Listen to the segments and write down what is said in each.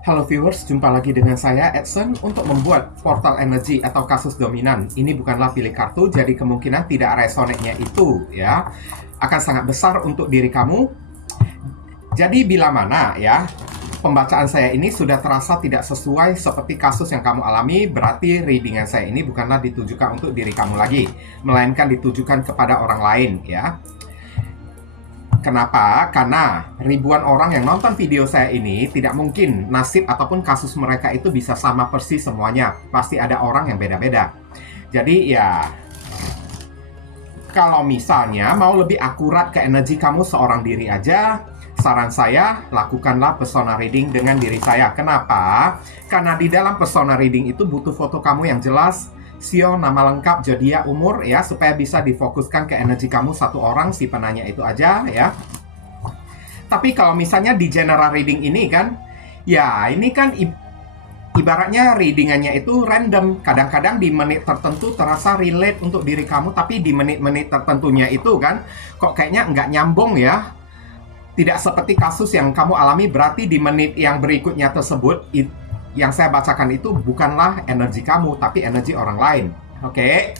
Halo viewers, jumpa lagi dengan saya Edson untuk membuat portal energi atau kasus dominan. Ini bukanlah pilih kartu, jadi kemungkinan tidak resonate-nya itu ya akan sangat besar untuk diri kamu. Jadi bila mana ya pembacaan saya ini sudah terasa tidak sesuai seperti kasus yang kamu alami, berarti readingan saya ini bukanlah ditujukan untuk diri kamu lagi, melainkan ditujukan kepada orang lain ya. Kenapa? Karena ribuan orang yang nonton video saya ini tidak mungkin nasib ataupun kasus mereka itu bisa sama persis semuanya. Pasti ada orang yang beda-beda. Jadi ya, kalau misalnya mau lebih akurat ke energi kamu seorang diri aja, saran saya lakukanlah persona reading dengan diri saya. Kenapa? Karena di dalam persona reading itu butuh foto kamu yang jelas, sio, nama lengkap, zodiak, umur ya, supaya bisa difokuskan ke energi kamu satu orang si penanya itu aja ya. Tapi kalau misalnya di general reading ini kan, ya ini kan ibaratnya readingannya itu random. Kadang-kadang di menit tertentu terasa relate untuk diri kamu, tapi di menit-menit tertentunya itu kan kok kayaknya nggak nyambung ya. Tidak seperti kasus yang kamu alami, berarti di menit yang berikutnya tersebut yang saya bacakan itu bukanlah energi kamu, tapi energi orang lain. Oke?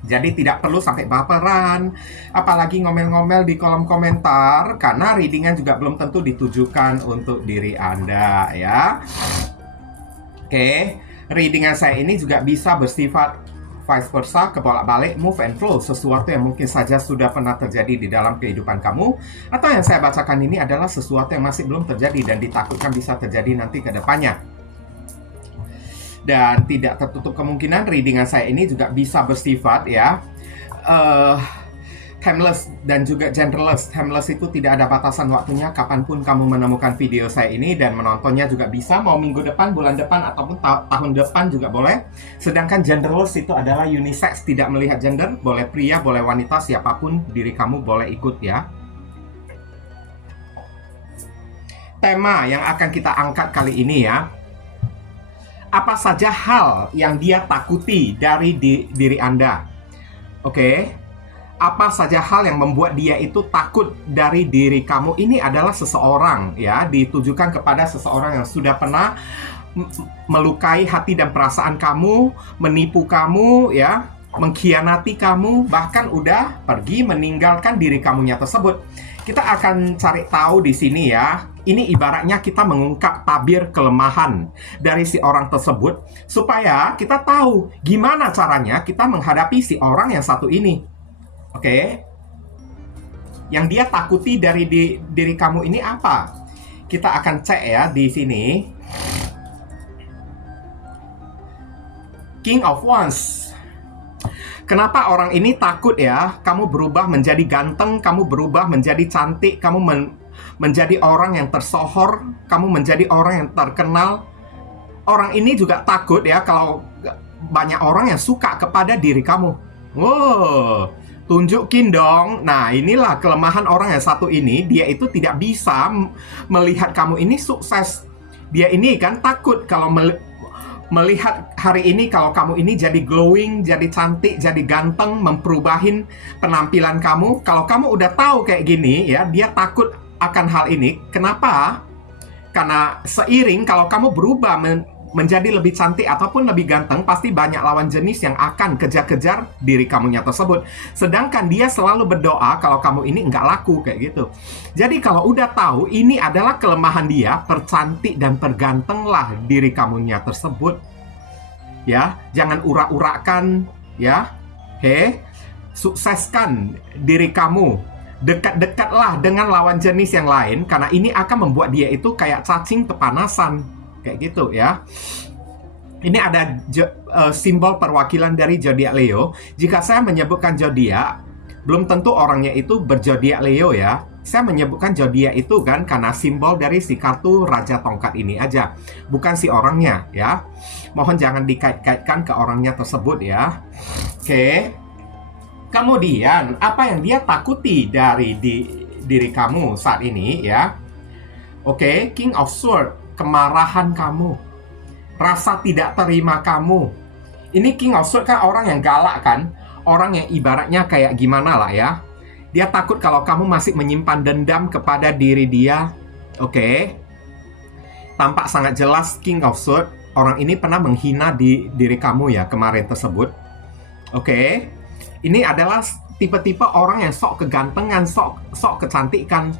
Jadi tidak perlu sampai baperan, apalagi ngomel-ngomel di kolom komentar, karena readingan juga belum tentu ditujukan untuk diri Anda ya. Oke, readingan saya ini juga bisa bersifat vice versa, kebolak-balik, move and flow, sesuatu yang mungkin saja sudah pernah terjadi di dalam kehidupan kamu, atau yang saya bacakan ini adalah sesuatu yang masih belum terjadi dan ditakutkan bisa terjadi nanti ke depannya. Dan tidak tertutup kemungkinan readingan saya ini juga bisa bersifat ya timeless dan juga genderless. Timeless itu tidak ada batasan waktunya, kapanpun kamu menemukan video saya ini, dan menontonnya juga bisa, mau minggu depan, bulan depan, ataupun tahun depan juga boleh. Sedangkan genderless itu adalah unisex, tidak melihat gender, boleh pria, boleh wanita, siapapun diri kamu boleh ikut ya. Tema yang akan kita angkat kali ini ya, apa saja hal yang dia takuti dari diri Anda. Oke? Apa saja hal yang membuat dia itu takut dari diri kamu. Ini adalah seseorang ya, ditujukan kepada seseorang yang sudah pernah melukai hati dan perasaan kamu, menipu kamu ya, mengkhianati kamu, bahkan udah pergi meninggalkan diri kamunya tersebut. Kita akan cari tahu di sini ya. Ini ibaratnya kita mengungkap tabir kelemahan dari si orang tersebut, supaya kita tahu gimana caranya kita menghadapi si orang yang satu ini. Oke? Yang dia takuti dari diri kamu ini apa? Kita akan cek ya di sini. King of Wands. Kenapa orang ini takut ya? Kamu berubah menjadi ganteng, kamu berubah menjadi cantik, kamu menjadi orang yang tersohor, kamu menjadi orang yang terkenal. Orang ini juga takut ya kalau banyak orang yang suka kepada diri kamu. Wow, tunjukin dong. Nah, inilah kelemahan orang yang satu ini. Dia itu tidak bisa melihat kamu ini sukses. Dia ini kan takut kalau melihat hari ini kalau kamu ini jadi glowing, jadi cantik, jadi ganteng, memperubahin penampilan kamu. Kalau kamu udah tahu kayak gini ya, dia takut akan hal ini. Kenapa? Karena seiring kalau kamu berubah menjadi lebih cantik ataupun lebih ganteng, pasti banyak lawan jenis yang akan kejar-kejar diri kamunya tersebut. Sedangkan dia selalu berdoa kalau kamu ini nggak laku kayak gitu. Jadi kalau udah tahu ini adalah kelemahan dia, percantik dan pergantenglah diri kamunya tersebut. Ya, jangan urak-urakan ya. Sukseskan diri kamu. Dekat-dekatlah dengan lawan jenis yang lain, karena ini akan membuat dia itu kayak cacing kepanasan kayak gitu ya. Ini ada simbol perwakilan dari zodiak Leo. Jika saya menyebutkan zodiak, belum tentu orangnya itu berzodiak Leo ya. Saya menyebutkan zodiak itu kan karena simbol dari si kartu Raja Tongkat ini aja, bukan si orangnya ya. Mohon jangan dikait-kaitkan ke orangnya tersebut ya. Oke. Kemudian, apa yang dia takuti dari diri kamu saat ini ya? Oke, King of Swords, kemarahan kamu, rasa tidak terima kamu. Ini King of Swords kan orang yang galak kan? Orang yang ibaratnya kayak gimana lah ya? Dia takut kalau kamu masih menyimpan dendam kepada diri dia. Oke. tampak sangat jelas King of Swords. Orang ini pernah menghina diri kamu ya kemarin tersebut. Oke. Ini adalah tipe-tipe orang yang sok kegantengan, sok kecantikan.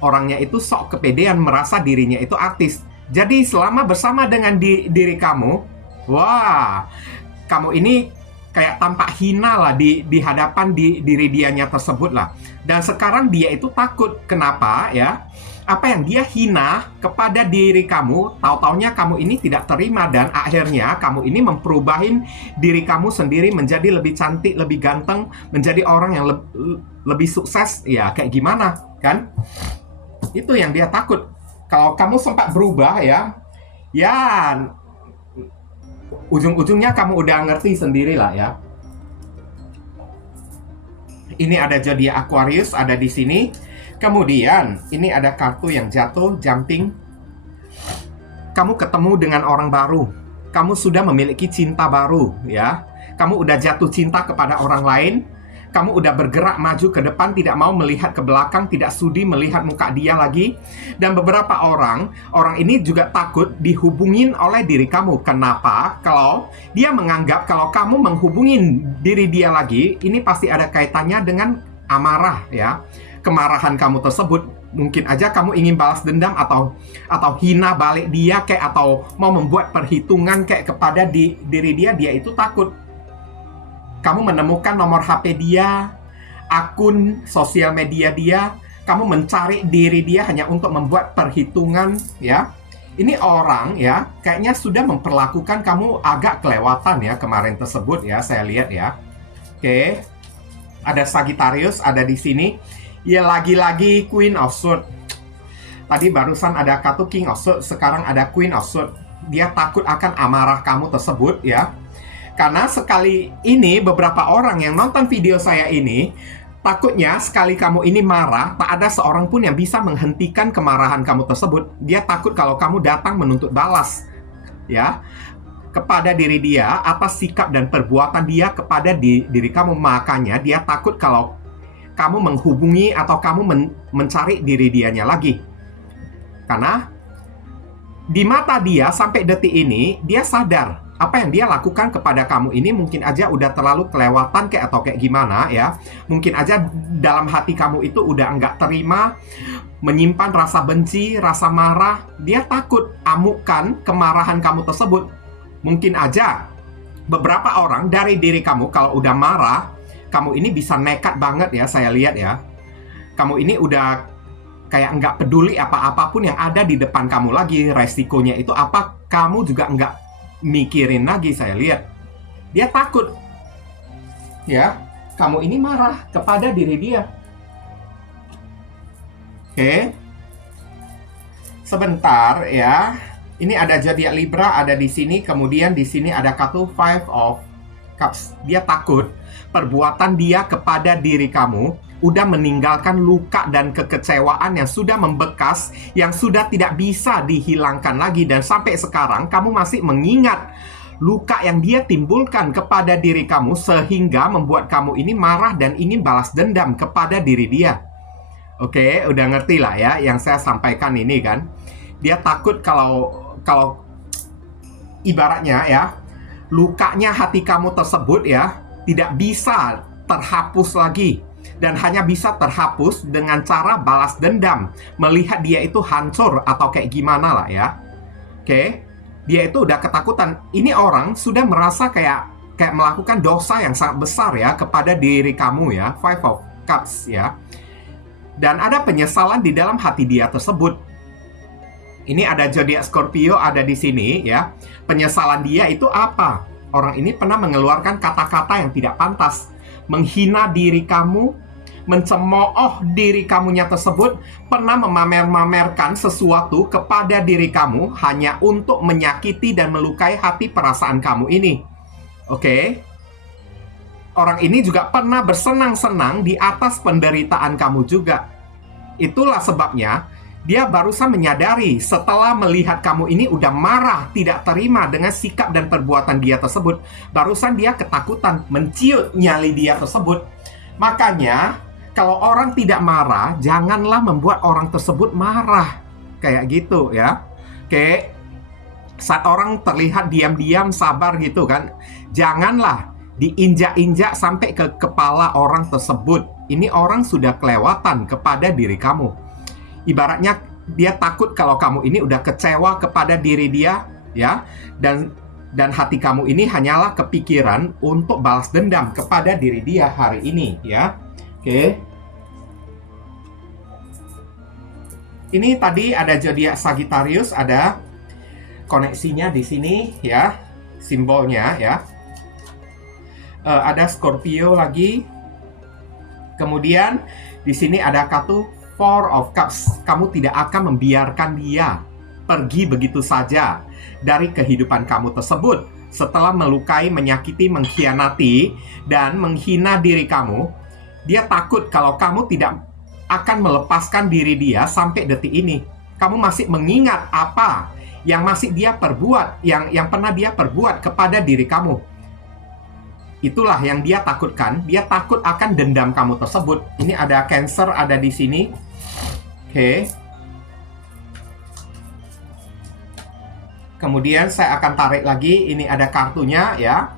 Orangnya itu sok kepedean, merasa dirinya itu artis. Jadi selama bersama dengan diri kamu, wah, kamu ini kayak tampak hina lah di hadapan diri dianya tersebut lah. Dan sekarang dia itu takut. Kenapa ya? Apa yang dia hina kepada diri kamu, tahu-taunya kamu ini tidak terima, dan akhirnya kamu ini memperubahin diri kamu sendiri menjadi lebih cantik, lebih ganteng, menjadi orang yang lebih sukses. Ya kayak gimana kan? Itu yang dia takut. Kalau kamu sempat berubah ya ujung-ujungnya kamu udah ngerti sendirilah ya. Ini ada zodiak Aquarius ada di sini. Kemudian ini ada kartu yang jatuh, jumping. Kamu ketemu dengan orang baru. Kamu sudah memiliki cinta baru ya. Kamu udah jatuh cinta kepada orang lain. Kamu udah bergerak maju ke depan, tidak mau melihat ke belakang, tidak sudi melihat muka dia lagi. Dan beberapa orang ini juga takut dihubungin oleh diri kamu. Kenapa? Kalau dia menganggap kalau kamu menghubungin diri dia lagi, ini pasti ada kaitannya dengan amarah ya. Kemarahan kamu tersebut, mungkin aja kamu ingin balas dendam atau hina balik dia kayak, atau mau membuat perhitungan kayak kepada diri dia itu takut. Kamu menemukan nomor HP dia, akun sosial media dia, kamu mencari diri dia hanya untuk membuat perhitungan ya. Ini orang ya, kayaknya sudah memperlakukan kamu agak kelewatan ya kemarin tersebut ya, saya lihat ya. Oke. Ada Sagittarius ada di sini. Ya lagi-lagi Queen of Swords. Tadi barusan ada kartu King of Swords, sekarang ada Queen of Swords. Dia takut akan amarah kamu tersebut ya. Karena sekali ini beberapa orang yang nonton video saya ini takutnya sekali kamu ini marah, tak ada seorang pun yang bisa menghentikan kemarahan kamu tersebut. Dia takut kalau kamu datang menuntut balas ya kepada diri dia atas sikap dan perbuatan dia kepada diri kamu. Makanya dia takut kalau kamu menghubungi atau kamu mencari diri dianya lagi. Karena di mata dia sampai detik ini, dia sadar apa yang dia lakukan kepada kamu ini mungkin aja udah terlalu kelewatan kayak atau kayak gimana ya. Mungkin aja dalam hati kamu itu udah nggak terima, menyimpan rasa benci, rasa marah. Dia takut amukan kemarahan kamu tersebut. Mungkin aja beberapa orang dari diri kamu kalau udah marah, kamu ini bisa nekat banget ya, saya lihat ya. Kamu ini udah kayak nggak peduli apa-apapun yang ada di depan kamu lagi. Resikonya itu apa, kamu juga nggak mikirin lagi, saya lihat. Dia takut ya, kamu ini marah kepada diri dia. Oke. Sebentar ya. Ini ada zodiak Libra ada di sini, kemudian di sini ada kartu Five of Cups. Dia takut perbuatan dia kepada diri kamu udah meninggalkan luka dan kekecewaan yang sudah membekas, yang sudah tidak bisa dihilangkan lagi. Dan sampai sekarang kamu masih mengingat luka yang dia timbulkan kepada diri kamu, sehingga membuat kamu ini marah dan ingin balas dendam kepada diri dia. Oke, udah ngerti lah ya yang saya sampaikan ini kan. Dia takut kalau ibaratnya ya, lukanya hati kamu tersebut ya tidak bisa terhapus lagi, dan hanya bisa terhapus dengan cara balas dendam, melihat dia itu hancur atau kayak gimana lah ya. Oke, dia itu udah ketakutan. Ini orang sudah merasa kayak melakukan dosa yang sangat besar ya kepada diri kamu ya, Five of Cups ya. Dan ada penyesalan di dalam hati dia tersebut. Ini ada zodiak Scorpio ada di sini ya. Penyesalan dia itu apa? Orang ini pernah mengeluarkan kata-kata yang tidak pantas, menghina diri kamu, mencemooh diri kamunya tersebut, pernah memamer-mamerkan sesuatu kepada diri kamu hanya untuk menyakiti dan melukai hati perasaan kamu ini. Oke? Orang ini juga pernah bersenang-senang di atas penderitaan kamu juga. Itulah sebabnya dia barusan menyadari setelah melihat kamu ini udah marah, tidak terima dengan sikap dan perbuatan dia tersebut. Barusan dia ketakutan, menciut nyali dia tersebut. Makanya, kalau orang tidak marah, janganlah membuat orang tersebut marah. Kayak gitu ya. Oke, saat orang terlihat diam-diam sabar gitu kan, janganlah diinjak-injak sampai ke kepala orang tersebut. Ini orang sudah kelewatan kepada diri kamu. Ibaratnya dia takut kalau kamu ini udah kecewa kepada diri dia, ya, dan hati kamu ini hanyalah kepikiran untuk balas dendam kepada diri dia hari ini, ya. Oke. Ini tadi ada zodiak Sagittarius, ada koneksinya di sini, ya, simbolnya, ya. Ada Scorpio lagi. Kemudian di sini ada kartu Four of Cups. Kamu tidak akan membiarkan dia pergi begitu saja dari kehidupan kamu tersebut setelah melukai, menyakiti, mengkhianati, dan menghina diri kamu. Dia takut kalau kamu tidak akan melepaskan diri dia sampai detik ini. Kamu masih mengingat apa yang masih dia perbuat, yang pernah dia perbuat kepada diri kamu. Itulah yang dia takutkan. Dia takut akan dendam kamu tersebut. Ini ada Cancer ada di sini. Oke. Kemudian saya akan tarik lagi. Ini ada kartunya, ya.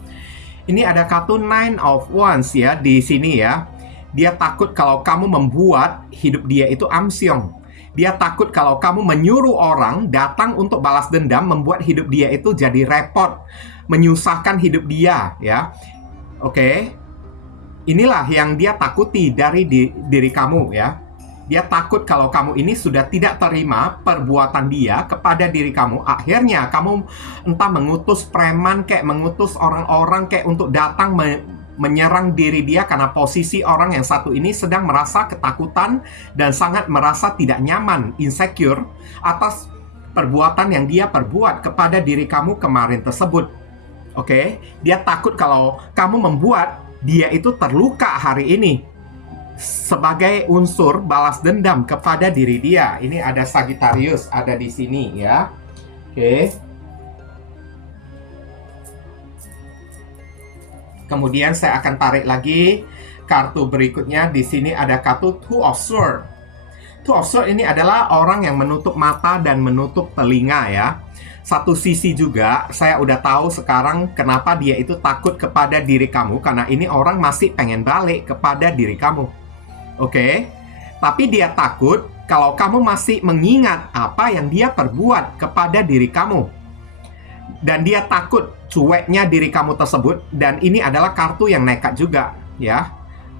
Ini ada kartu Nine of Wands, ya, di sini, ya. Dia takut kalau kamu membuat hidup dia itu amsyong. Dia takut kalau kamu menyuruh orang datang untuk balas dendam, membuat hidup dia itu jadi repot, menyusahkan hidup dia, ya. Oke. Inilah yang dia takuti dari diri kamu, ya. Dia takut kalau kamu ini sudah tidak terima perbuatan dia kepada diri kamu. Akhirnya kamu entah mengutus preman kayak mengutus orang-orang kayak untuk datang menyerang diri dia karena posisi orang yang satu ini sedang merasa ketakutan dan sangat merasa tidak nyaman, insecure atas perbuatan yang dia perbuat kepada diri kamu kemarin tersebut. Oke, dia takut kalau kamu membuat dia itu terluka hari ini sebagai unsur balas dendam kepada diri dia. Ini ada Sagittarius ada di sini, ya. Oke. Kemudian saya akan tarik lagi kartu berikutnya. Di sini ada kartu Two of Swords. Two of Swords ini adalah orang yang menutup mata dan menutup telinga, ya. Satu sisi juga saya udah tahu sekarang kenapa dia itu takut kepada diri kamu, karena ini orang masih pengen balik kepada diri kamu. Oke? Tapi dia takut kalau kamu masih mengingat apa yang dia perbuat kepada diri kamu. Dan dia takut cueknya diri kamu tersebut. Dan ini adalah kartu yang nekat juga, ya.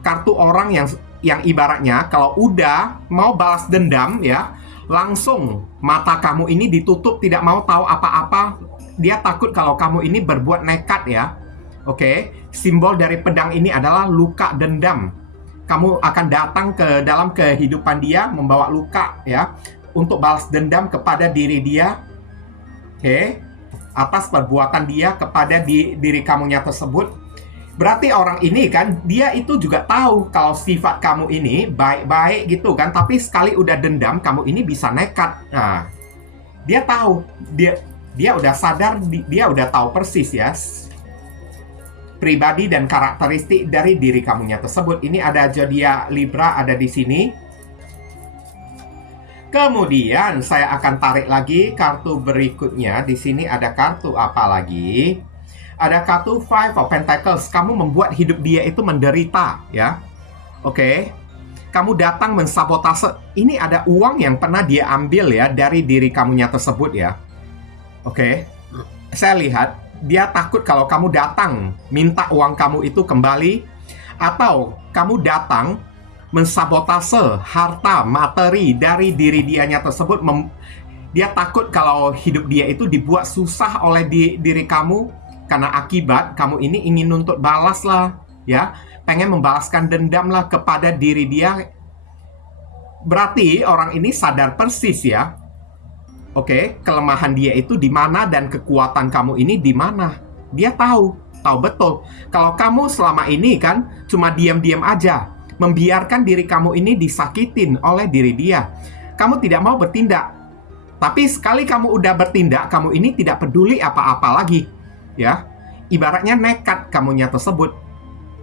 Kartu orang yang ibaratnya kalau udah mau balas dendam, ya, langsung mata kamu ini ditutup, tidak mau tahu apa-apa. Dia takut kalau kamu ini berbuat nekat, ya. Oke, simbol dari pedang ini adalah luka dendam. Kamu akan datang ke dalam kehidupan dia membawa luka, ya, untuk balas dendam kepada diri dia. Oke, atas perbuatan dia kepada diri kamunya tersebut. Berarti orang ini kan, dia itu juga tahu kalau sifat kamu ini baik-baik gitu kan, tapi sekali udah dendam, kamu ini bisa nekat. Nah, dia tahu, dia udah sadar, dia udah tahu persis, ya, pribadi dan karakteristik dari diri kamunya tersebut. Ini ada zodiak Libra ada di sini. Kemudian saya akan tarik lagi kartu berikutnya. Di sini ada kartu apa lagi? Ada kartu Five of Pentacles. Kamu membuat hidup dia itu menderita, ya. Oke. Kamu datang mensabotase. Ini ada uang yang pernah dia ambil, ya, dari diri kamunya tersebut, ya. Oke. Saya lihat dia takut kalau kamu datang minta uang kamu itu kembali, atau kamu datang mensabotase harta materi dari diri dianya tersebut. Dia takut kalau hidup dia itu dibuat susah oleh diri kamu karena akibat kamu ini ingin nuntut balas lah, ya, pengen membalaskan dendam lah kepada diri dia. Berarti orang ini sadar persis, ya. Oke, kelemahan dia itu di mana dan kekuatan kamu ini di mana. Dia tahu betul. Kalau kamu selama ini kan cuma diam-diam aja, membiarkan diri kamu ini disakitin oleh diri dia. Kamu tidak mau bertindak. Tapi sekali kamu udah bertindak, kamu ini tidak peduli apa-apa lagi, ya. Ibaratnya nekat kamunya tersebut.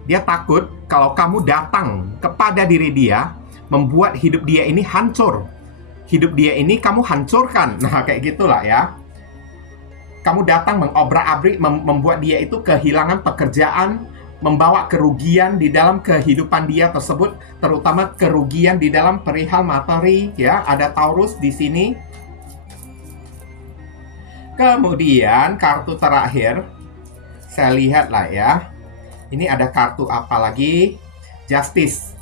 Dia takut kalau kamu datang kepada diri dia, membuat hidup dia ini hancur. hidup dia ini kamu hancurkan. Nah, kayak gitulah ya. Kamu datang mengobrak-abrik, membuat dia itu kehilangan pekerjaan, membawa kerugian di dalam kehidupan dia tersebut, terutama kerugian di dalam perihal materi, ya. Ada Taurus di sini. Kemudian kartu terakhir, saya lihat lah ya. Ini ada kartu apa lagi? Justice.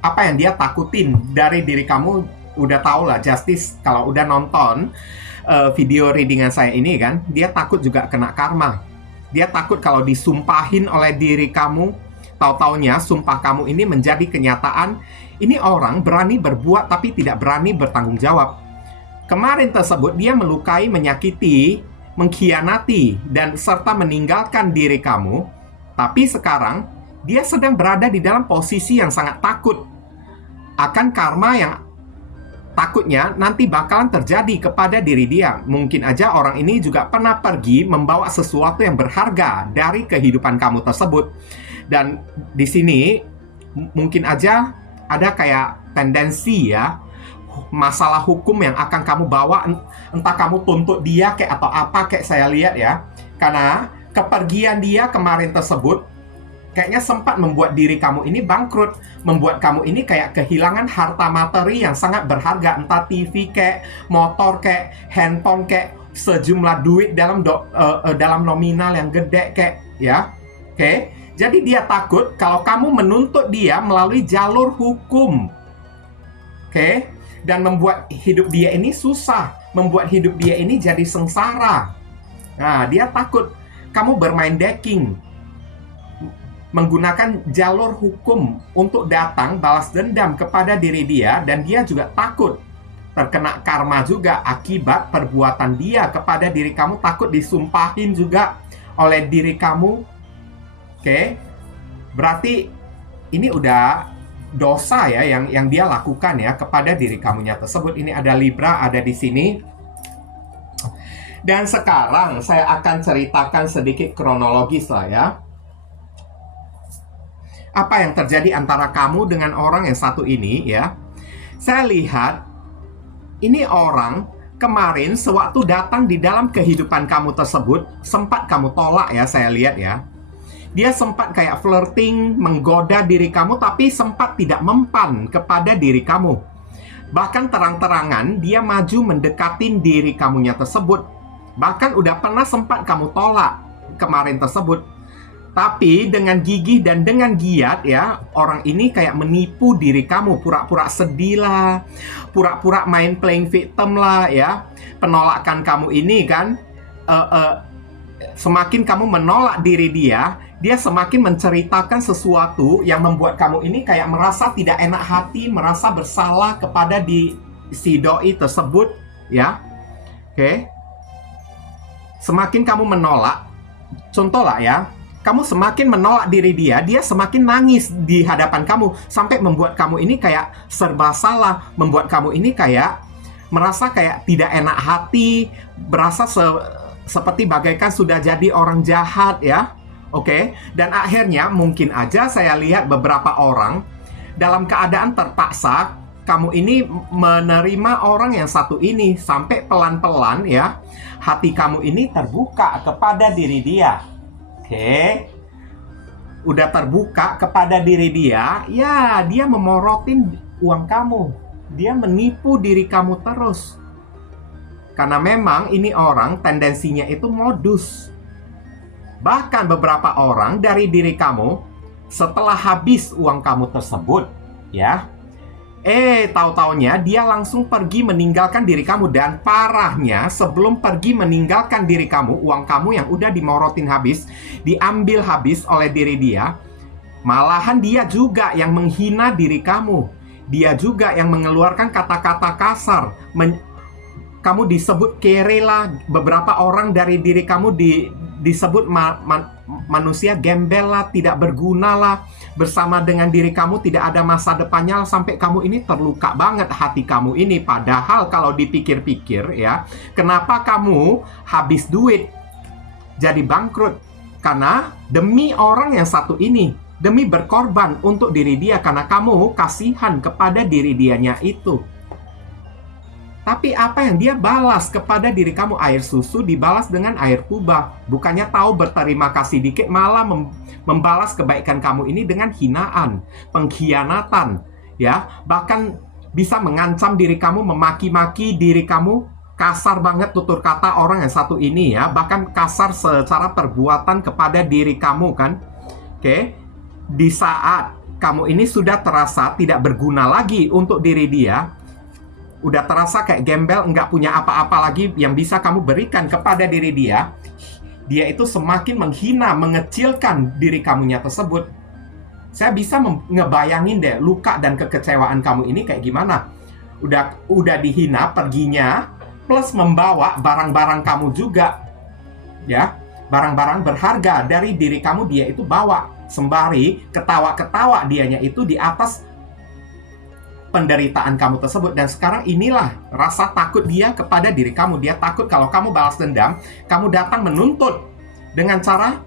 Apa yang dia takutin dari diri kamu, udah tau lah. Justice, kalau udah nonton video readingan saya ini kan, dia takut juga kena karma. Dia takut kalau disumpahin oleh diri kamu, tahu-taunya sumpah kamu ini menjadi kenyataan. Ini orang berani berbuat tapi tidak berani bertanggung jawab. Kemarin tersebut dia melukai, menyakiti, mengkhianati, dan serta meninggalkan diri kamu. Tapi sekarang dia sedang berada di dalam posisi yang sangat takut akan karma yang takutnya nanti bakalan terjadi kepada diri dia. Mungkin aja orang ini juga pernah pergi membawa sesuatu yang berharga dari kehidupan kamu tersebut. Dan di sini mungkin aja ada kayak tendensi ya, masalah hukum yang akan kamu bawa, entah kamu tuntut dia kayak atau apa kayak saya lihat ya. Karena kepergian dia kemarin tersebut kayaknya sempat membuat diri kamu ini bangkrut, membuat kamu ini kayak kehilangan harta materi yang sangat berharga, entah TV kayak, motor kayak, handphone kayak, sejumlah duit dalam nominal yang gede kayak, ya. Oke. Jadi dia takut kalau kamu menuntut dia melalui jalur hukum. Oke. Dan membuat hidup dia ini susah, membuat hidup dia ini jadi sengsara. Nah, dia takut kamu bermain decking, menggunakan jalur hukum untuk datang balas dendam kepada diri dia, dan dia juga takut terkena karma juga akibat perbuatan dia kepada diri kamu, takut disumpahin juga oleh diri kamu. Oke. Berarti ini udah dosa ya yang dia lakukan ya kepada diri kamunya tersebut. Ini ada Libra ada di sini. Dan sekarang saya akan ceritakan sedikit kronologis lah ya. Apa yang terjadi antara kamu dengan orang yang satu ini ya. Saya lihat ini orang kemarin sewaktu datang di dalam kehidupan kamu tersebut, sempat kamu tolak ya, saya lihat ya. Dia sempat kayak flirting, menggoda diri kamu, tapi sempat tidak mempan kepada diri kamu. Bahkan terang-terangan dia maju mendekatin diri kamunya tersebut. Bahkan udah pernah sempat kamu tolak kemarin tersebut. Tapi dengan gigih dan dengan giat ya, orang ini kayak menipu diri kamu, pura-pura sedih lah, pura-pura main playing victim lah ya. Penolakan kamu ini kan, semakin kamu menolak diri dia, dia semakin menceritakan sesuatu yang membuat kamu ini kayak merasa tidak enak hati, merasa bersalah kepada si doi tersebut ya. Oke. Semakin kamu menolak, contoh lah ya, kamu semakin menolak diri dia, dia semakin nangis di hadapan kamu. Sampai membuat kamu ini kayak serba salah. Membuat kamu ini kayak merasa kayak tidak enak hati. Berasa seperti bagaikan sudah jadi orang jahat ya. Oke. Dan akhirnya mungkin aja saya lihat beberapa orang dalam keadaan terpaksa kamu ini menerima orang yang satu ini. Sampai pelan-pelan ya, hati kamu ini terbuka kepada diri dia. Oke, udah terbuka kepada diri dia, ya dia memorotin uang kamu. Dia menipu diri kamu terus. Karena memang ini orang tendensinya itu modus. Bahkan beberapa orang dari diri kamu, setelah habis uang kamu tersebut, ya, tahu-taunya dia langsung pergi meninggalkan diri kamu. Dan parahnya, sebelum pergi meninggalkan diri kamu, uang kamu yang udah dimorotin habis, diambil habis oleh diri dia. Malahan dia juga yang menghina diri kamu. Dia juga yang mengeluarkan kata-kata kasar. Kamu disebut kere lah. Beberapa orang dari diri kamu disebut manusia gembel lah, tidak berguna lah. Bersama dengan diri kamu tidak ada masa depannya, sampai kamu ini terluka banget hati kamu ini. Padahal kalau dipikir-pikir ya, kenapa kamu habis duit jadi bangkrut? Karena demi orang yang satu ini, demi berkorban untuk diri dia, karena kamu kasihan kepada diri dianya itu. Tapi apa yang dia balas kepada diri kamu, air susu dibalas dengan air kubah. Bukannya tahu berterima kasih dikit, malah membalas kebaikan kamu ini dengan hinaan, pengkhianatan, ya. Bahkan bisa mengancam diri kamu, memaki-maki diri kamu, kasar banget tutur kata orang yang satu ini ya. Bahkan kasar secara perbuatan kepada diri kamu kan. Oke. Di saat kamu ini sudah terasa tidak berguna lagi untuk diri dia, udah terasa kayak gembel, nggak punya apa-apa lagi yang bisa kamu berikan kepada diri dia, dia itu semakin menghina, mengecilkan diri kamunya tersebut. Saya bisa ngebayangin deh luka dan kekecewaan kamu ini kayak gimana. Udah dihina perginya, plus membawa barang-barang kamu juga, ya, barang-barang berharga dari diri kamu dia itu bawa, sembari ketawa-ketawa dianya itu di atas penderitaan kamu tersebut. Dan sekarang inilah rasa takut dia kepada diri kamu. Dia takut kalau kamu balas dendam, kamu datang menuntut dengan cara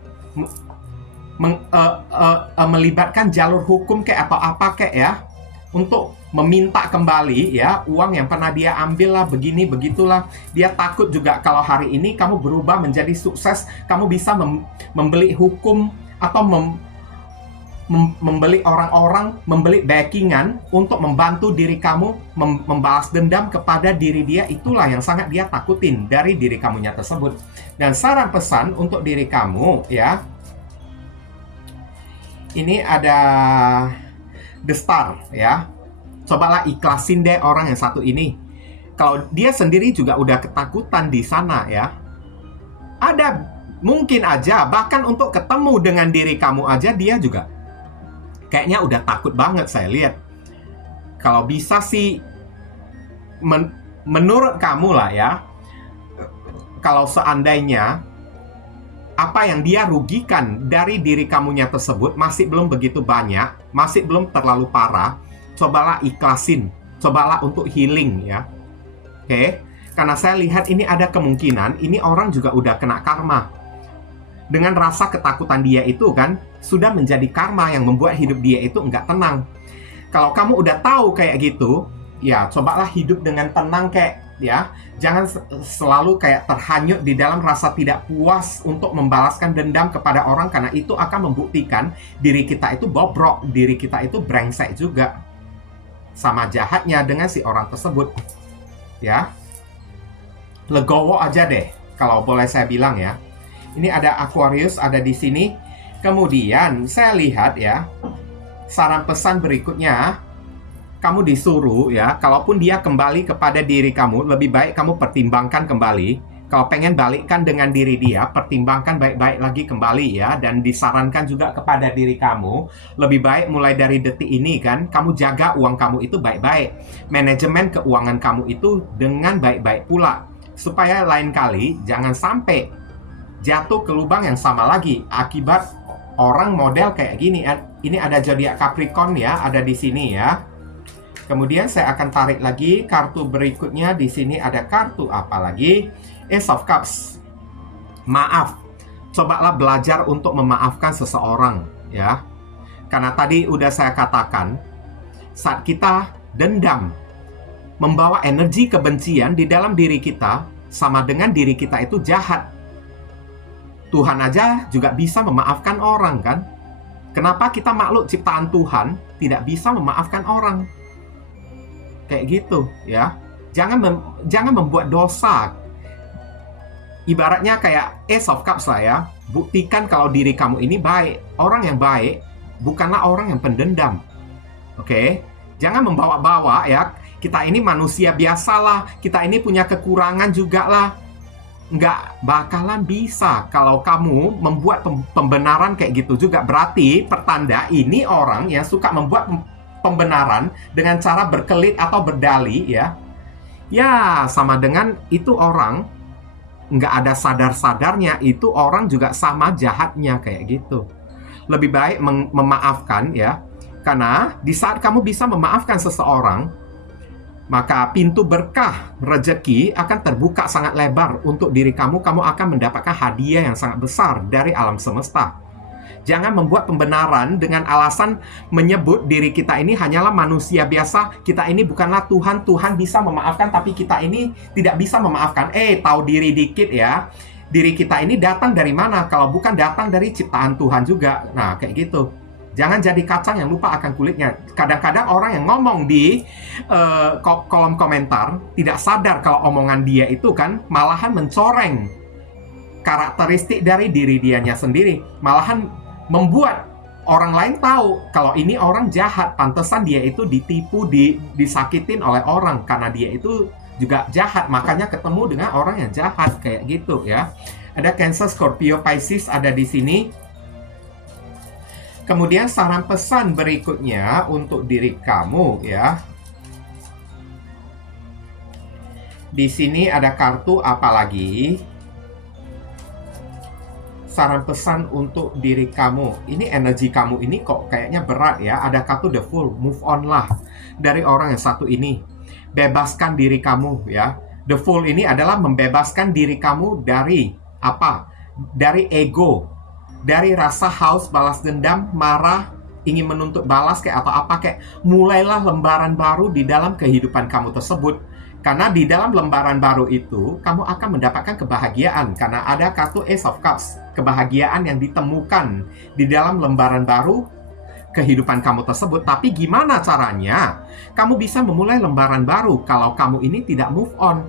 melibatkan jalur hukum kayak atau apa kayak ya, untuk meminta kembali ya uang yang pernah dia ambil lah, begini begitulah. Dia takut juga kalau hari ini kamu berubah menjadi sukses, kamu bisa membeli hukum atau membeli orang-orang, membeli backingan untuk membantu diri kamu membalas dendam kepada diri dia. Itulah yang sangat dia takutin dari diri kamunya tersebut. Dan saran pesan untuk diri kamu ya, ini ada The Star ya. Cobalah ikhlasin deh orang yang satu ini. Kalau dia sendiri juga udah ketakutan di sana ya. Ada mungkin aja bahkan untuk ketemu dengan diri kamu aja dia juga kayaknya udah takut banget saya lihat. Kalau bisa sih menurut kamu lah ya, kalau seandainya apa yang dia rugikan dari diri kamunya tersebut masih belum begitu banyak, masih belum terlalu parah, cobalah ikhlasin, cobalah untuk healing ya. Oke? Karena saya lihat ini ada kemungkinan ini orang juga udah kena karma. Dengan rasa ketakutan dia itu kan sudah menjadi karma yang membuat hidup dia itu nggak tenang. Kalau kamu udah tahu kayak gitu, ya cobalah hidup dengan tenang kayak ya. Jangan selalu kayak terhanyut di dalam rasa tidak puas untuk membalaskan dendam kepada orang, karena itu akan membuktikan diri kita itu bobrok, diri kita itu brengsek juga. Sama jahatnya dengan si orang tersebut. Ya. Legowo aja deh kalau boleh saya bilang ya. Ini ada Aquarius ada di sini. Kemudian saya lihat ya, saran pesan berikutnya, kamu disuruh ya, kalaupun dia kembali kepada diri kamu, lebih baik kamu pertimbangkan kembali. Kalau pengen balikkan dengan diri dia, pertimbangkan baik-baik lagi kembali ya. Dan disarankan juga kepada diri kamu, lebih baik mulai dari detik ini kan, kamu jaga uang kamu itu baik-baik. Manajemen keuangan kamu itu dengan baik-baik pula. Supaya lain kali jangan sampai jatuh ke lubang yang sama lagi akibat orang model kayak gini. Ini ada zodiak Capricorn ya, ada di sini ya. Kemudian saya akan tarik lagi kartu berikutnya. Di sini ada kartu apa lagi? Ace of Cups. Maaf. Cobalah belajar untuk memaafkan seseorang ya. Karena tadi udah saya katakan, saat kita dendam, membawa energi kebencian di dalam diri kita, sama dengan diri kita itu jahat. Tuhan aja juga bisa memaafkan orang kan? Kenapa kita makhluk ciptaan Tuhan tidak bisa memaafkan orang? Kayak gitu ya. Jangan membuat dosa. Ibaratnya kayak Ace of Cups lah ya. Buktikan kalau diri kamu ini baik. Orang yang baik bukanlah orang yang pendendam. Oke? Jangan membawa-bawa ya. Kita ini manusia biasalah. Kita ini punya kekurangan juga lah. Nggak bakalan bisa kalau kamu membuat pembenaran kayak gitu juga. Berarti pertanda ini orang yang suka membuat pembenaran dengan cara berkelit atau berdalih ya. Ya sama dengan itu orang nggak ada sadar-sadarnya, itu orang juga sama jahatnya kayak gitu. Lebih baik memaafkan ya. Karena di saat kamu bisa memaafkan seseorang, maka pintu berkah rezeki akan terbuka sangat lebar untuk diri kamu. Kamu akan mendapatkan hadiah yang sangat besar dari alam semesta. Jangan membuat pembenaran dengan alasan menyebut diri kita ini hanyalah manusia biasa, kita ini bukanlah Tuhan, Tuhan bisa memaafkan tapi kita ini tidak bisa memaafkan. Tahu diri dikit ya. Diri kita ini datang dari mana kalau bukan datang dari ciptaan Tuhan juga. Nah, kayak gitu. Jangan jadi kacang yang lupa akan kulitnya. Kadang-kadang orang yang ngomong di kolom komentar tidak sadar kalau omongan dia itu kan malahan mencoreng karakteristik dari diri dianya sendiri. Malahan membuat orang lain tahu kalau ini orang jahat. Pantesan dia itu ditipu, disakitin oleh orang karena dia itu juga jahat, makanya ketemu dengan orang yang jahat kayak gitu ya. Ada Cancer, Scorpio, Pisces ada di sini. Kemudian saran pesan berikutnya untuk diri kamu ya. Di sini ada kartu apa lagi? Saran pesan untuk diri kamu. Ini energi kamu ini kok kayaknya berat ya. Ada kartu The Fool, move on lah dari orang yang satu ini. Bebaskan diri kamu ya. The Fool ini adalah membebaskan diri kamu dari apa? Dari ego, dari rasa haus balas dendam, marah, ingin menuntut balas kayak atau apa kayak. Mulailah lembaran baru di dalam kehidupan kamu tersebut. Karena di dalam lembaran baru itu kamu akan mendapatkan kebahagiaan karena ada kartu Ace of Cups. Kebahagiaan yang ditemukan di dalam lembaran baru kehidupan kamu tersebut. Tapi gimana caranya kamu bisa memulai lembaran baru kalau kamu ini tidak move on?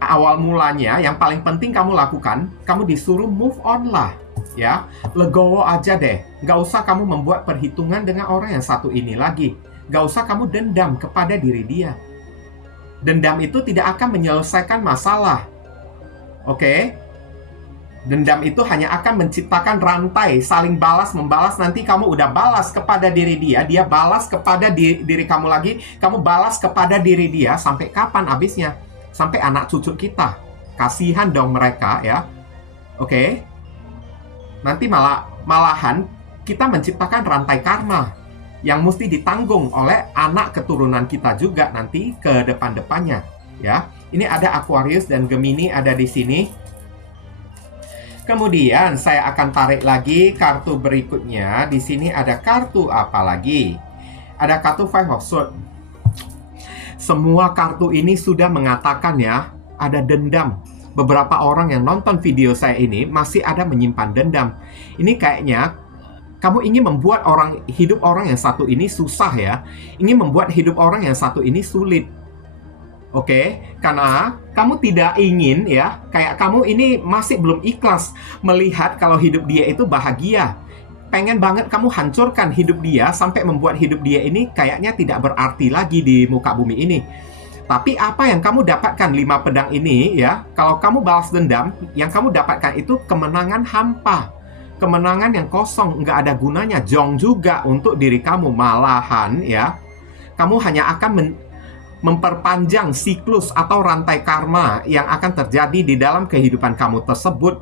Awal mulanya yang paling penting kamu lakukan, kamu disuruh move on lah ya. Legowo aja deh. Gak usah kamu membuat perhitungan dengan orang yang satu ini lagi. Gak usah kamu dendam kepada diri dia. Dendam itu tidak akan menyelesaikan masalah. Oke? Dendam itu hanya akan menciptakan rantai saling balas-membalas. Nanti kamu udah balas kepada diri dia, dia balas kepada diri kamu lagi, kamu balas kepada diri dia. Sampai kapan habisnya? Sampai anak cucu kita. Kasihan dong mereka ya. Oke? Nanti malahan kita menciptakan rantai karma yang mesti ditanggung oleh anak keturunan kita juga nanti ke depan-depannya ya. Ini ada Aquarius dan Gemini ada di sini. Kemudian saya akan tarik lagi kartu berikutnya. Di sini ada kartu apa lagi? Ada kartu Five of Swords. Semua kartu ini sudah mengatakan ya, ada dendam. Beberapa orang yang nonton video saya ini masih ada menyimpan dendam. Ini kayaknya kamu ingin membuat hidup orang yang satu ini susah ya. Ingin membuat hidup orang yang satu ini sulit. Oke, karena kamu tidak ingin ya, kayak kamu ini masih belum ikhlas melihat kalau hidup dia itu bahagia. Pengen banget kamu hancurkan hidup dia sampai membuat hidup dia ini kayaknya tidak berarti lagi di muka bumi ini. Tapi apa yang kamu dapatkan 5 pedang ini ya, kalau kamu balas dendam, yang kamu dapatkan itu kemenangan hampa. Kemenangan yang kosong, nggak ada gunanya, jong juga untuk diri kamu. Malahan ya, kamu hanya akan memperpanjang siklus atau rantai karma yang akan terjadi di dalam kehidupan kamu tersebut.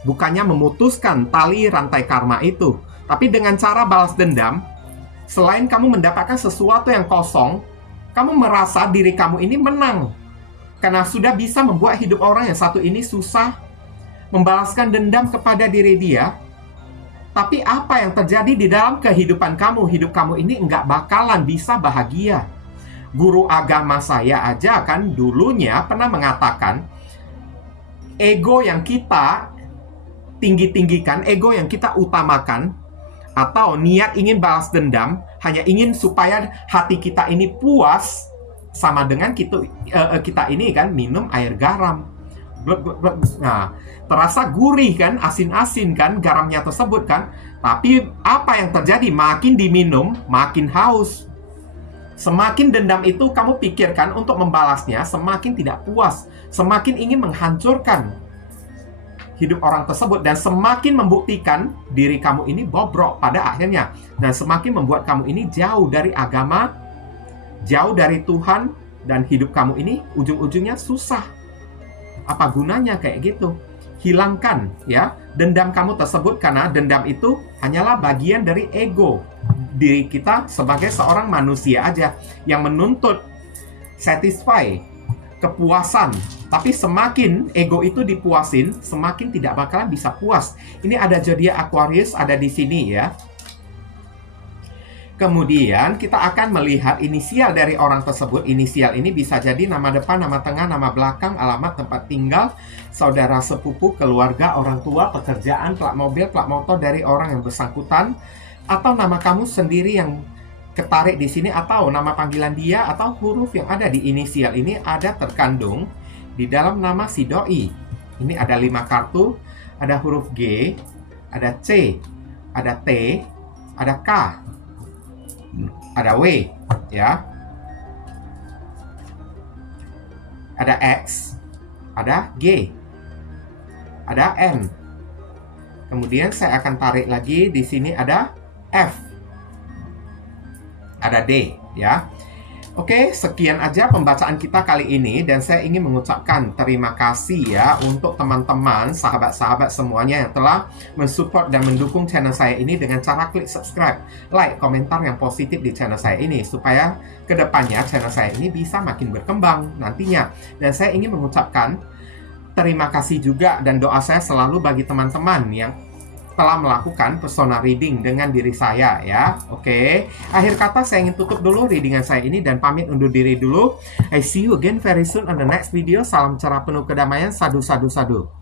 Bukannya memutuskan tali rantai karma itu, tapi dengan cara balas dendam, selain kamu mendapatkan sesuatu yang kosong, kamu merasa diri kamu ini menang. Karena sudah bisa membuat hidup orang yang satu ini susah, membalaskan dendam kepada diri dia. Tapi apa yang terjadi di dalam kehidupan kamu? Hidup kamu ini nggak bakalan bisa bahagia. Guru agama saya aja kan dulunya pernah mengatakan, ego yang kita tinggi-tinggikan, ego yang kita utamakan, atau niat ingin balas dendam, hanya ingin supaya hati kita ini puas, sama dengan kita ini kan minum air garam. Nah, terasa gurih kan, asin-asin kan garamnya tersebut kan. Tapi apa yang terjadi? Makin diminum, makin haus. Semakin dendam itu kamu pikirkan untuk membalasnya, semakin tidak puas, semakin ingin menghancurkan hidup orang tersebut, dan semakin membuktikan diri kamu ini bobrok pada akhirnya, dan semakin membuat kamu ini jauh dari agama, jauh dari Tuhan, dan hidup kamu ini ujung-ujungnya susah. Apa gunanya kayak gitu? Hilangkan ya dendam kamu tersebut, karena dendam itu hanyalah bagian dari ego diri kita sebagai seorang manusia aja yang menuntut satisfy kepuasan. Tapi semakin ego itu dipuasin, semakin tidak bakalan bisa puas. Ini ada zodiak Aquarius ada di sini ya. Kemudian kita akan melihat inisial dari orang tersebut. Inisial ini bisa jadi nama depan, nama tengah, nama belakang, alamat tempat tinggal, saudara sepupu, keluarga, orang tua, pekerjaan, plat mobil, plat motor dari orang yang bersangkutan, atau nama kamu sendiri yang ketarik di sini, atau nama panggilan dia, atau huruf yang ada di inisial ini ada terkandung di dalam nama si doi. Ini ada 5 kartu, ada huruf G, ada C, ada T, ada K, ada W, ya, ada X, ada G, ada N. Kemudian saya akan tarik lagi di sini ada F, ada D, ya. Oke, sekian aja pembacaan kita kali ini dan saya ingin mengucapkan terima kasih ya untuk teman-teman, sahabat-sahabat semuanya yang telah mensupport dan mendukung channel saya ini dengan cara klik subscribe, like, komentar yang positif di channel saya ini supaya kedepannya channel saya ini bisa makin berkembang nantinya. Dan saya ingin mengucapkan terima kasih juga dan doa saya selalu bagi teman-teman yang telah melakukan persona reading dengan diri saya ya. Oke. Akhir kata saya ingin tutup dulu readingan saya ini dan pamit undur diri dulu. I see you again very soon on the next video. Salam cerah penuh kedamaian. Sadu sadu sadu.